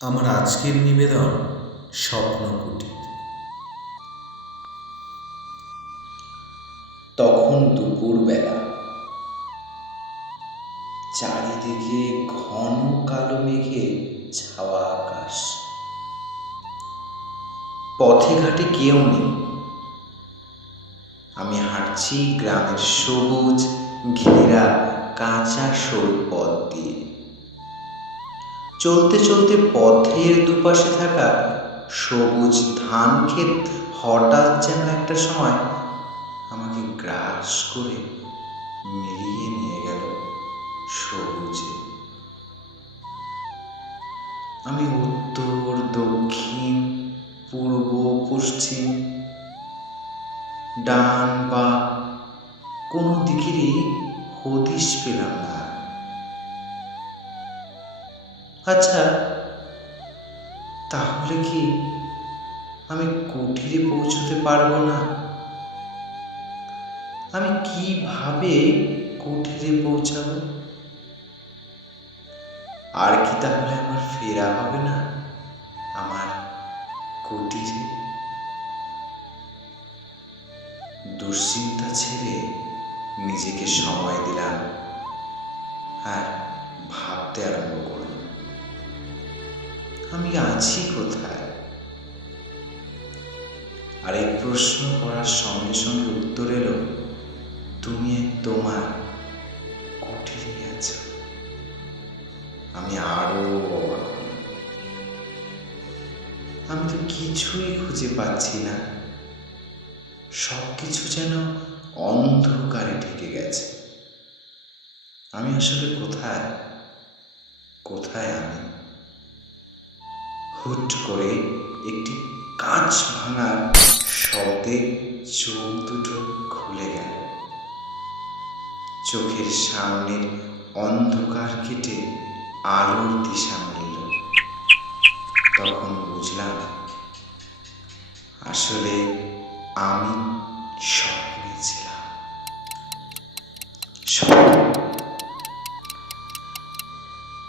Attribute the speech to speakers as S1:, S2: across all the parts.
S1: আমার আজকের নিবেদন স্বপ্নকুটির
S2: তখন দুপুরবেলা চারিদিকে ঘন কালো মেঘে ছাওয়া আকাশ। পথে ঘাটে কেউ নেই। আমি হাঁটছি গ্রামের সবুজ, ঘেরা, কাঁচা সরু পথ দিয়ে। চলতে চলতে পথের দুপাশে থাকা সবুজ ধান ক্ষেত হঠাৎ যেন একটা সময় আমাকে গ্রাস করে মিলিয়ে নিয়ে গেল সবুজে। আমি উত্তর, দক্ষিণ, পূর্ব, পশ্চিম, ডান বা কোনো দিকেরই হদিশ পেলাম না। আচ্ছা তাহলে কি আমি কুঠিরে পৌঁছতে পারব না? আমি কীভাবে কুঠিরে পৌঁছাবো? আর কি তাহলে আমার ফেরা হবে না, আমার কুটিরে? দুশ্চিন্তা ছেড়ে নিজেকে সময় দিলাম, আর ভাবতে আরম্ভ করলাম। আমি আছি কোথায়? আর এই প্রশ্ন করার সঙ্গে সঙ্গে উত্তর এলো, তুমি তোমার কুঠিরে আছো। আমি আরও অবাক আমি তো কিছুই খুঁজে পাচ্ছি না। সব কিছু যেন অন্ধকারে ঢেকে গেছে। আমি আসলে কোথায়? কোথায় আমি? হুট করে একটি কাঁচ ভাঙার শব্দে চোখ দুটো খুলে গেল। চোখের সামনের অন্ধকার কেটে আলোর দিশা মিলল। তখন বুঝলাম, আসলে আমি স্বপ্নে ছিলাম।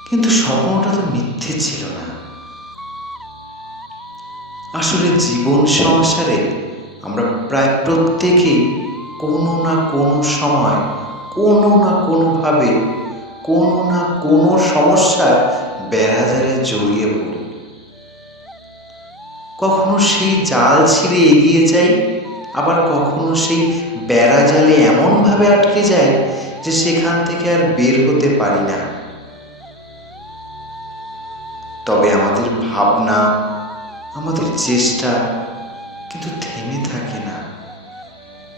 S2: কিন্তু স্বপ্নটা তো মিথ্যে ছিল না। আসলে জীবন সংসারে আমরা প্রায় প্রত্যেকেই কোনো না কোনো সময়, কোনো না কোনোভাবে, কোনো না কোনো সমস্যার বেড়াজালে জড়িয়ে পড়ি। কখনো সেই জাল ছিঁড়ে এগিয়ে যাই, আবার কখনো সেই বেড়াজালে এমনভাবে আটকে যায় যে সেখান থেকে আর বের হতে পারি না। তবে আমাদের ভাবনা আমাদের চেষ্টা কিন্তু থেমে থাকে না।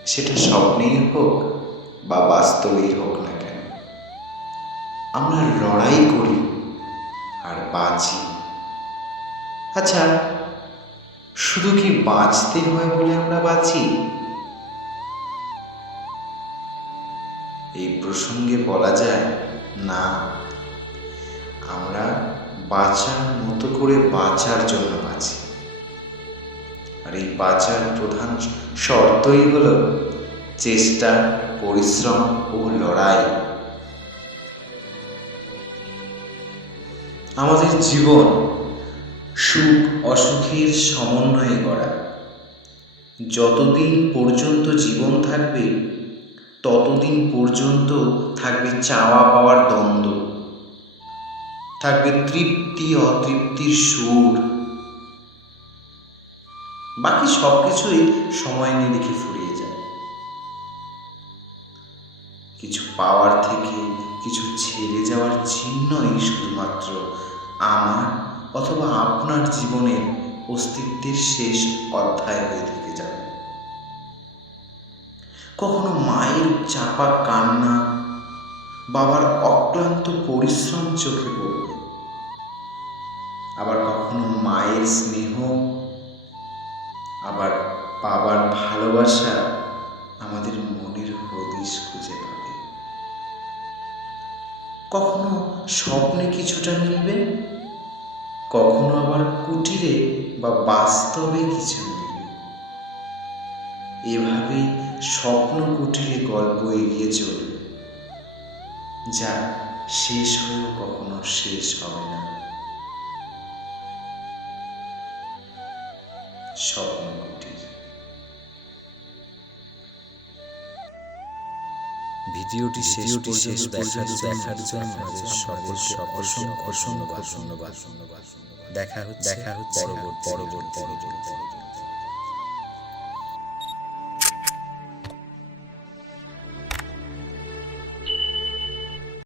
S2: সেটা স্বপ্নেই হোক বা বাস্তবেই হোক না কেন। আমরা লড়াই করি আর বাঁচি। আচ্ছা শুধু কি বাঁচতে হয় বলে আমরা বাঁচি? এই প্রসঙ্গে বলা যায়, না। আমরা বাঁচার মতো করে বাঁচার জন্য বাঁচি। আর এই বাঁচার প্রধান শর্তই হলো চেষ্টা, পরিশ্রম ও লড়াই। আমাদের জীবন সুখ, অসুখের সমন্বয়ে করা যতদিন পর্যন্ত জীবন থাকবে, ততদিন পর্যন্ত থাকবে চাওয়া পাওয়ার দ্বন্দ্ব। থাকবে তৃপ্তি, অতৃপ্তির সুর বাকি সব কিছুই সময় নিরিখে ফুরিয়ে যায়। কিছু পাওয়ার থেকে কিছু ছেড়ে যাওয়ার চিহ্নই শুধুমাত্র আমার অথবা আপনার জীবনের অস্তিত্বের শেষ অধ্যায় হয়ে থেকে যাবে। কখনো মায়ের চাপা কান্না, বাবার অক্লান্ত পরিশ্রম চোখে পড়বে। আবার কখনো মায়ের স্নেহ আবার বাবার ভালোবাসা আমাদের মনের হদিশ খুঁজে পাবে। কখনো স্বপ্নে কিছুটা মিলবে? কখনো আবার কুটিরে বা বাস্তবে কিছু মিলবে? এভাবেই স্বপ্ন কুটিরে গল্প এগিয়ে চলবে। যা শেষ হয়েও কখনো শেষ হবে না। স্বপ্ন কুটির
S1: ভিডিওটি শেষ শেষ দেখার দেখার জন্য আমাদের সকলকে অসংখ্য ধন্যবাদ। ধন্যবাদ। দেখা হচ্ছে দেখা হচ্ছে পরবর্তী পরবর্তী